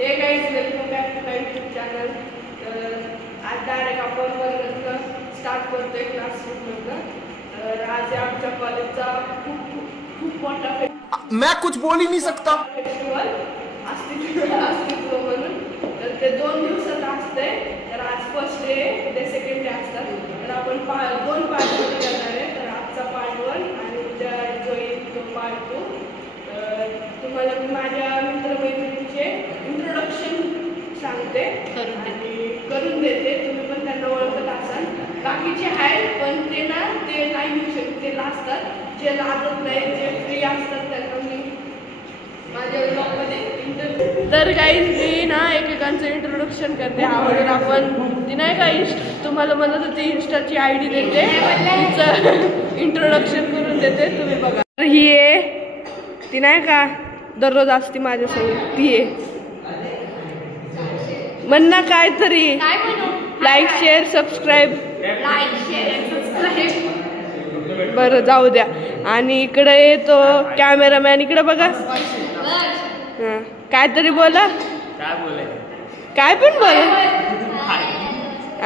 हे guys welcome back to my YouTube channel. आज direct आपण वर्गातनं स्टार्ट करतोय क्लासरूममधनं. आज आमच्या कॉलेजचा खूप मोठा मैं कुछ बोल ही नहीं सकता फेस्टिवल अस्तित्व म्हणून. तर ते 2 दिवसात असते. तर आज फर्स्ट डे ते सेकंड डे असतात. तर आपण 2 पार्ट करणार आहे. तर आजचा पार्ट 1 आणि उद्या जो येईल तो पार्ट 2. तुम्हाला मी माझ्या मित्रमैत्रिणींचे इंट्रोडक्शन सांगते आणि करून देते. तुम्ही पण त्यांना ओळखत असाल. बाकीचे आहेत पण ते नाही येऊ शकत, ते लाजतात. जे लाजत नाही, जे फ्री असतात त्यांना मी माझ्या ब्लॉगमध्ये तर गाईज मी एकेकांचं इंट्रोडक्शन करते. अगोदर आपण ती नाही का तुम्हाला म्हणत होती इंस्टाची ID देते, तिचं इंट्रोडक्शन करून देते. तुम्ही बघा. तर ही आहे ती नाही का दररोज असते माझ्यासोबत, ती आहे. म्हण ना काहीतरी. Like share subscribe. बरं जाऊ द्या. आणि इकडे येतो कॅमेरामॅन. इकडे बघा. काहीतरी बोला. काय पण बोला.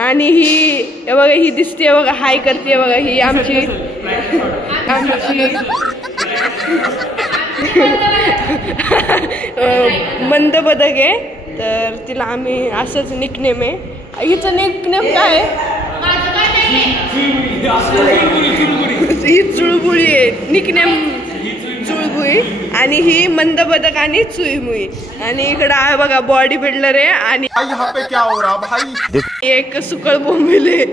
आणि ही बघा, ही दिसते बघा, हाय करते बघा. ही आमची मंद बदक आहे. तर तिला आम्ही असंच निकनेम आहे. हिचं निकनेम काय आहे? ही चुळबुळी आहे. निकनेम चुळबुळी. आणि ही मंद बदक आणि चुईमुई. आणि इकडं आहे बघा बॉडी बिल्डर आहे. आणि यहाँ पे क्या हो रहा भाई? एक सुकळ बोंबिले.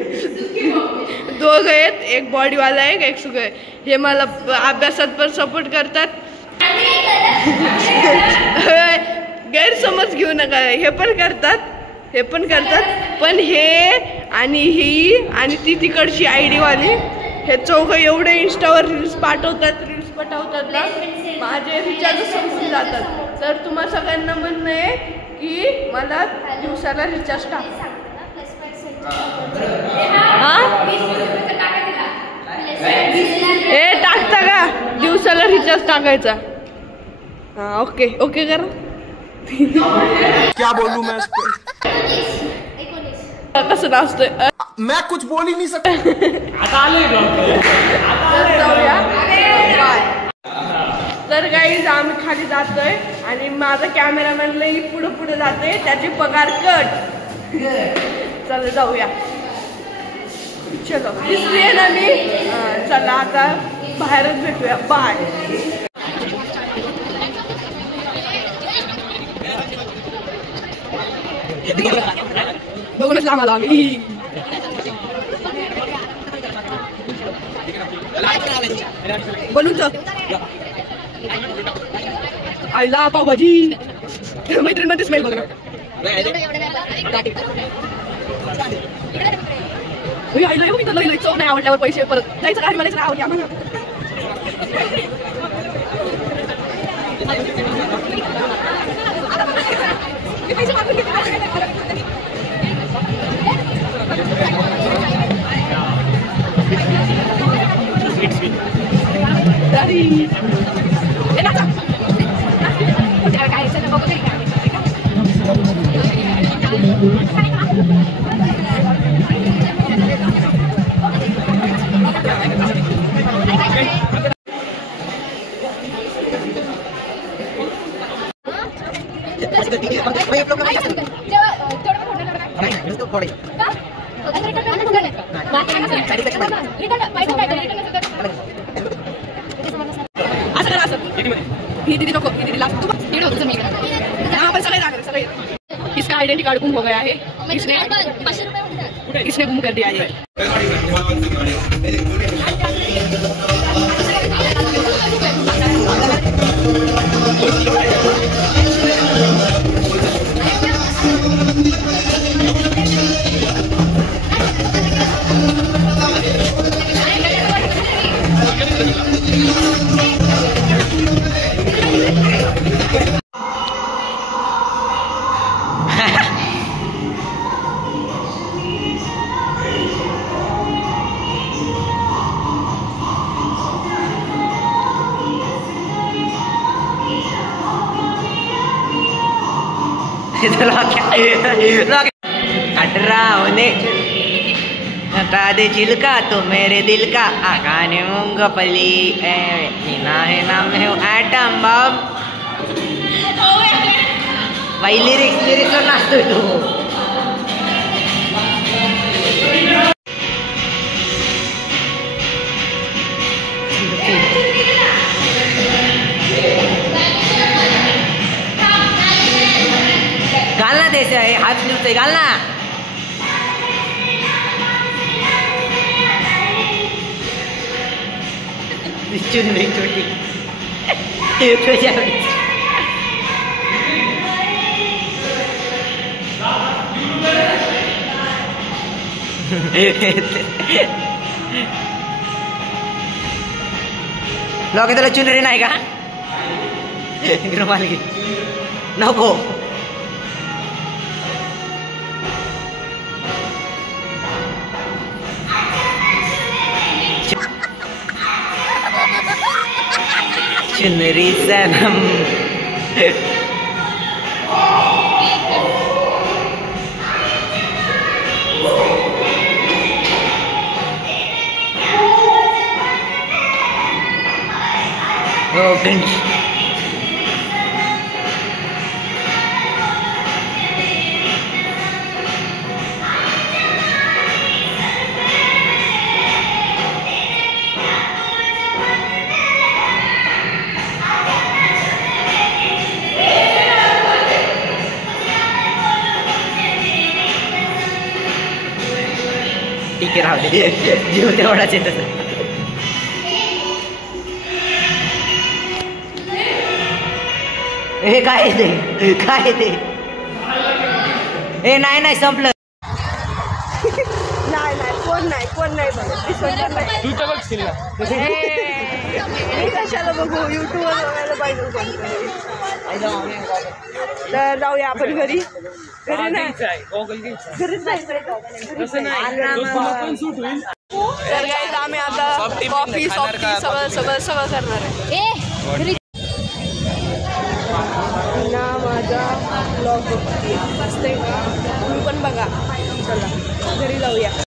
2 आहेत, एक बॉडीवाला आहे, एक सुकळ. हे मला अभ्यासात पण सपोर्ट करतात. गैरसमज घेऊ नका. हे पण करतात. पण हे आणि ही आणि ती तिकडची ID वाली, हे चौघं एवढे इंस्टावर रील्स पाठवतात ना, माझे रिचार्ज संपून जातात. तर तुम्हा सगळ्यांना म्हणणं आहे की मला दिवसाला रिचार्ज टाका. हे टाकता का? दिवसाला रिचार्ज टाकायचा. हाँ ओके करा. क्या बोलूं मैं? कसं नाचतोय. मैं कुछ बोल ही नहीं सकता. तर गाईज आम्ही खाली जातोय आणि माझा कॅमेरामॅन लई पुढे जाते. त्याची पगार कट. चला जाऊया. चलो दिसलीये ना मी. चला आता बाहेरच भेटूया. बाय. बघूनच आम्हाला आम्ही बोलून आईला पावभाजी मैत्रीणमध्ये स्मेल बघ ना. आईला येऊ इथं लई चव नाही आवडल्यावर पैसे परत जायचं काय मला आवडते आम्हाला. इसका आइडेंटिटी कार्ड गुम हो गया है. इसने गुम कर दिया है. कटरा होने बता दे चिलका तो मेरे दिल का आगाने मूंगफली हिना हिना में हूँ एटम बम भाई लिरिक्स नाचतो तू घालना देश आहे हात न्यूज घालना चुनरी छोटी लोक त्याला चुनरी नाही का रुमाल घे नको चुनरी सनम ठीक आहे राहू दे जीव तेवढाच येत हे काय ते हे नाही संपलं नाही कोण नाही तू तर बघशील ना कशाला बघू युट्यूबवर बघायला पाहिजे तर जाऊया आपण घरी नाही घरीच जायचं तर गाईज आम्ही आता कॉफी सगळं करणार आहे ना माझा ब्लॉग असते का तुम्ही पण बघा चला घरी जाऊया